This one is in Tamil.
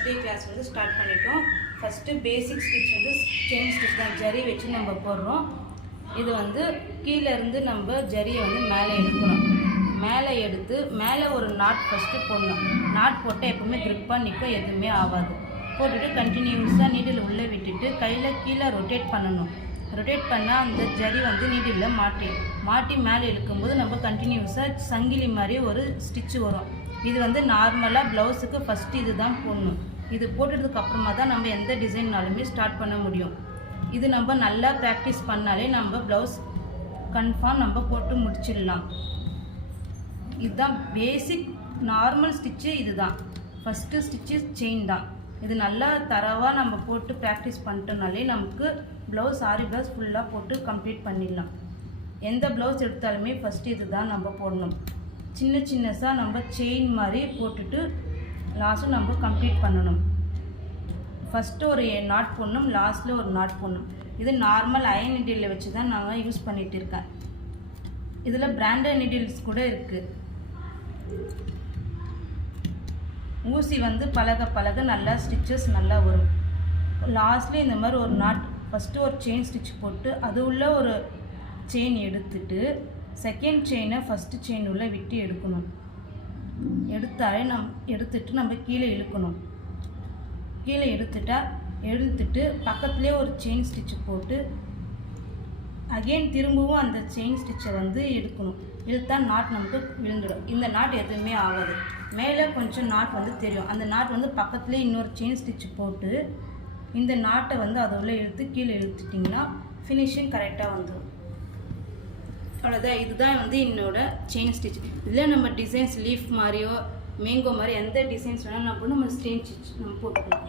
ஃபஸ்ட் டே கிளாஸ் வந்து ஸ்டார்ட் பண்ணிட்டோம். ஃபஸ்ட்டு பேசிக் ஸ்டிச் வந்து செயின் ஸ்டிச் தான் ஜரி வச்சு நம்ம போடுறோம். இது வந்து கீழே இருந்து நம்ம ஜரியை வந்து மேலே எடுக்கணும் மேலே எடுத்து மேலே ஒரு நாட் ஃபஸ்ட்டு போடணும். நாட் போட்டால் எப்போவுமே க்ரிப்பாக நிற்கும் எதுவுமே ஆகாது. போட்டுட்டு கண்டினியூஸாக நீடில் உள்ளே விட்டுட்டு கையில் கீழே ரொட்டேட் பண்ணணும். ரொட்டேட் பண்ணால் அந்த ஜரி வந்து நீடில் மாட்டி மாட்டி மேலே இழுக்கும்போது நம்ம கண்டினியூஸாக சங்கிலி மாதிரி ஒரு ஸ்டிச்சு வரும். இது வந்து நார்மலாக ப்ளவுஸுக்கு ஃபஸ்ட்டு இது தான் போடணும். இது போட்டதுக்கு அப்புறமா தான் நம்ம எந்த டிசைன்னாலுமே ஸ்டார்ட் பண்ண முடியும். இது நம்ம நல்லா ப்ராக்டிஸ் பண்ணாலே நம்ம ப்ளவுஸ் கன்ஃபார்ம் நம்ம போட்டு முடிச்சிடலாம். இதுதான் பேசிக் நார்மல் ஸ்டிச்சு இதுதான். ஃபஸ்ட்டு ஸ்டிச்சு செயின் தான். இது நல்லா தரவாக நம்ம போட்டு ப்ராக்டிஸ் பண்ணிட்டோம்னாலே நமக்கு ப்ளவுஸ் ஆரி ப்ளவுஸ் ஃபுல்லாக போட்டு கம்ப்ளீட் பண்ணிடலாம். எந்த ப்ளவுஸ் எடுத்தாலுமே ஃபஸ்ட்டு இது தான் நம்ம போடணும். சின்ன சின்னஸாக நம்ம செயின் மாதிரி போட்டுட்டு லாஸ்ட்டும் நம்ம கம்ப்ளீட் பண்ணணும். ஃபஸ்ட்டு ஒரு நாட் போடணும் லாஸ்ட்டில் ஒரு நாட் போடணும். இது நார்மல் அயன் நிடிலில் வச்சு தான் நான் யூஸ் பண்ணிகிட்டு இருக்கேன். இதில் பிராண்டட் நிடில்ஸ் கூட இருக்குது ஊசி வந்து பழக பழக நல்லா ஸ்டிச்சஸ் நல்லா வரும். லாஸ்ட்லி இந்த மாதிரி ஒரு நாட் ஃபஸ்ட்டு ஒரு செயின் ஸ்டிச் போட்டு அது உள்ள ஒரு செயின் எடுத்துட்டு செகண்ட் செயினை ஃபஸ்ட்டு செயின் உள்ளே விட்டு எடுக்கணும். எடுத்தாலே நம் எடுத்துட்டு நம்ம கீழே இழுக்கணும். கீழே எடுத்துட்டா எடுத்துட்டு பக்கத்துலேயே ஒரு செயின் ஸ்டிச் போட்டு அகெயின் திரும்பவும் அந்த செயின் ஸ்டிச்சை வந்து எடுக்கணும். இழுத்தால் நாட் நமக்கு விழுந்துடும். இந்த நாட் எதுவுமே ஆகாது. மேலே கொஞ்சம் நாட் வந்து தெரியும். அந்த நாட் வந்து பக்கத்துலேயே இன்னொரு செயின் ஸ்டிச் போட்டு இந்த நாட்டை வந்து அதை இழுத்து கீழே இழுத்துட்டிங்கன்னா ஃபினிஷிங் கரெக்டாக வந்துடும் அவ்வளோதான் இதுதான் வந்து என்னோட செயின் ஸ்டிச் இதில் நம்ம டிசைன்ஸ் லீஃப் மாதிரியோ மேங்கோ மாதிரி எந்த டிசைன்ஸ் வேணாலும் நம்ம நம்ம ஸ்டெயின் ஸ்டிச் நம்ம போட்டுக்கலாம்.